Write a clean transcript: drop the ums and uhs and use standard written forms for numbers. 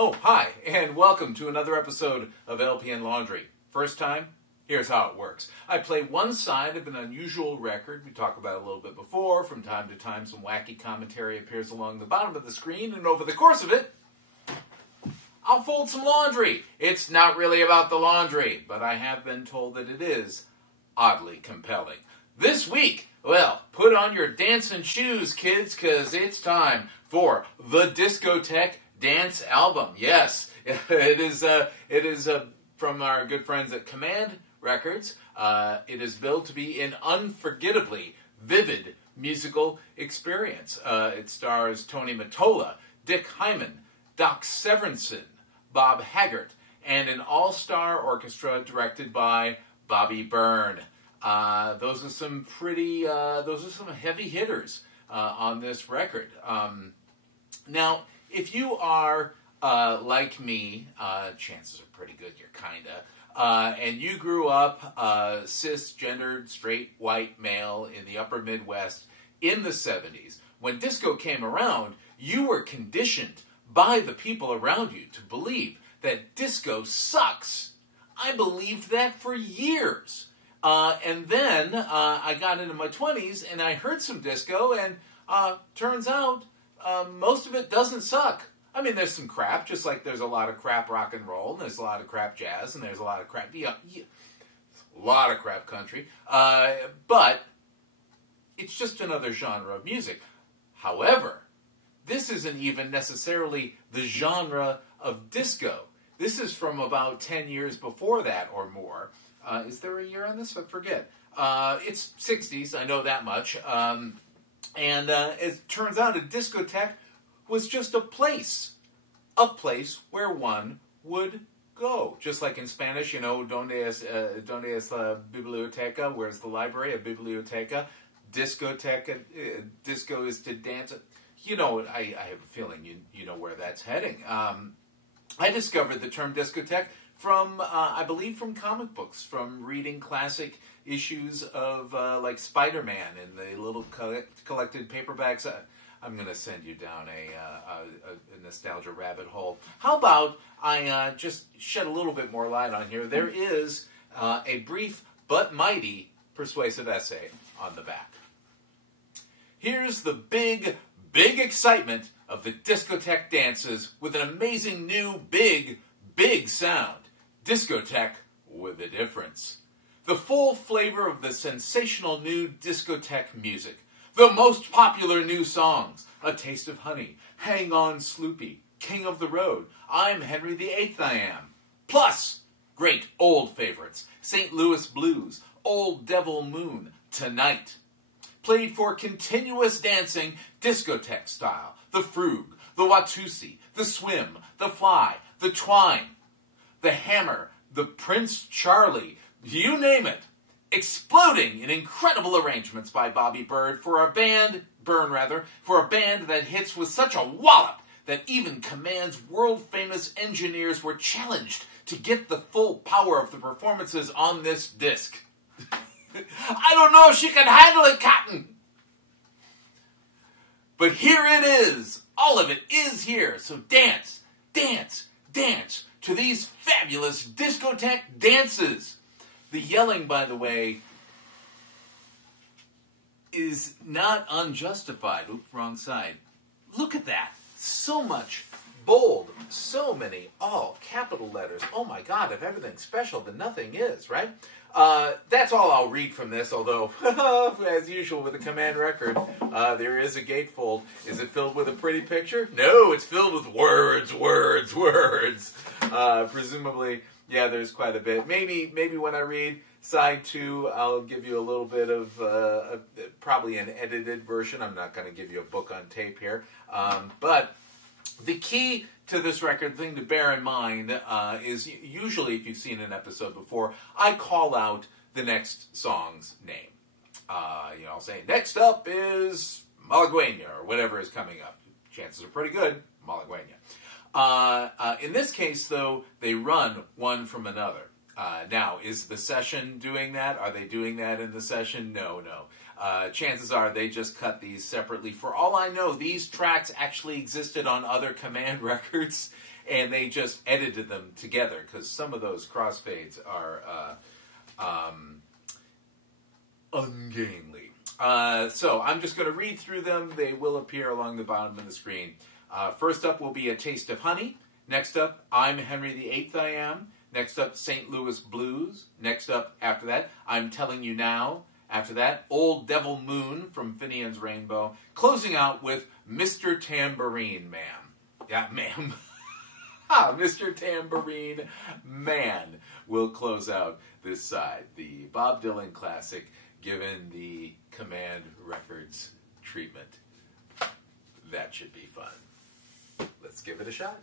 Oh, hi, and welcome to another episode of LPN Laundry. First time? Here's how it works. I play one side of an unusual record. We talked about it a little bit before. From time to time, some wacky commentary appears along the bottom of the screen, and over the course of it, I'll fold some laundry. It's not really about the laundry, but I have been told that it is oddly compelling. This week, well, put on your dancing shoes, kids, because it's time for the Discotheque Dance Album. Yes, it is from our good friends at Command Records. It is billed to be an unforgettably vivid musical experience. It stars Tony Mottola, Dick Hyman, Doc Severinsen, Bob Haggart, and an all-star orchestra directed by Bobby Byrne. Those are some heavy hitters on this record. Now, if you are like me, chances are pretty good you're kinda, and you grew up cisgendered, straight, white male in the upper Midwest in the 70s, when disco came around, you were conditioned by the people around you to believe that disco sucks. I believed that for years. And then I got into my 20s and I heard some disco, and turns out most of it doesn't suck. I mean, there's some crap, just like there's a lot of crap rock and roll, and there's a lot of crap jazz, and there's a lot of crap, a lot of crap country. But it's just another genre of music. However, this isn't even necessarily the genre of disco. This is from about 10 years before that or more. Is there a year on this? I forget. It's 60s, I know that much. And it turns out a discotheque was just a place where one would go. Just like in Spanish, you know, donde es la biblioteca? Where's the library? A biblioteca. Discoteca, disco is to dance. You know, I have a feeling you know where that's heading. I discovered the term discotheque from, I believe, from comic books, from reading classic issues of, like, Spider-Man in the little collected paperbacks. I'm going to send you down a nostalgia rabbit hole. How about I just shed a little bit more light on here? There is a brief but mighty persuasive essay on the back. Here's the big excitement of the discotheque dances with an amazing new big sound. Discotheque with a difference. The full flavor of the sensational new discotheque music. The most popular new songs. A Taste of Honey, Hang On Sloopy, King of the Road, I'm Henry VIII I Am. Plus, great old favorites. St. Louis Blues, Old Devil Moon, Tonight. Played for continuous dancing, discotheque style. The Frug, the Watusi, the Swim, the Fly, the Twine, the Hammer, the Prince Charlie, you name it. Exploding in incredible arrangements by Bobby Byrne for a band that hits with such a wallop that even Command's world-famous engineers were challenged to get the full power of the performances on this disc. I don't know if she can handle it, Cotton. But here it is. All of it is here. So dance, dance, dance to these fabulous discotheque dances. The yelling, by the way, is not unjustified. Oops, wrong side. Look at that. So much bold. So many all capital letters. Oh my God, if everything's special, then nothing is, right? That's all I'll read from this, although, as usual with a Command record, there is a gatefold. Is it filled with a pretty picture? No, it's filled with words. Presumably, yeah, there's quite a bit. Maybe when I read side 2, I'll give you a little bit of, probably an edited version. I'm not going to give you a book on tape here. But the key to this record, thing to bear in mind, is usually, if you've seen an episode before, I call out the next song's name. I'll say, next up is Malagueña, or whatever is coming up. Chances are pretty good, Malagueña. In this case, though, they run one from another. Now, is the session doing that? Are they doing that in the session? No. Chances are they just cut these separately. For all I know, these tracks actually existed on other Command records, and they just edited them together because some of those crossfades are ungainly. So I'm just going to read through them. They will appear along the bottom of the screen. First up will be A Taste of Honey. Next up, I'm Henry VIII I Am. Next up, St. Louis Blues. Next up, after that, I'm Telling You Now. After that, Old Devil Moon from Finian's Rainbow. Closing out with Mr. Tambourine Man. Yeah, ma'am. Mr. Tambourine Man will close out this side. The Bob Dylan classic, given the Command Records treatment. That should be fun. Let's give it a shot.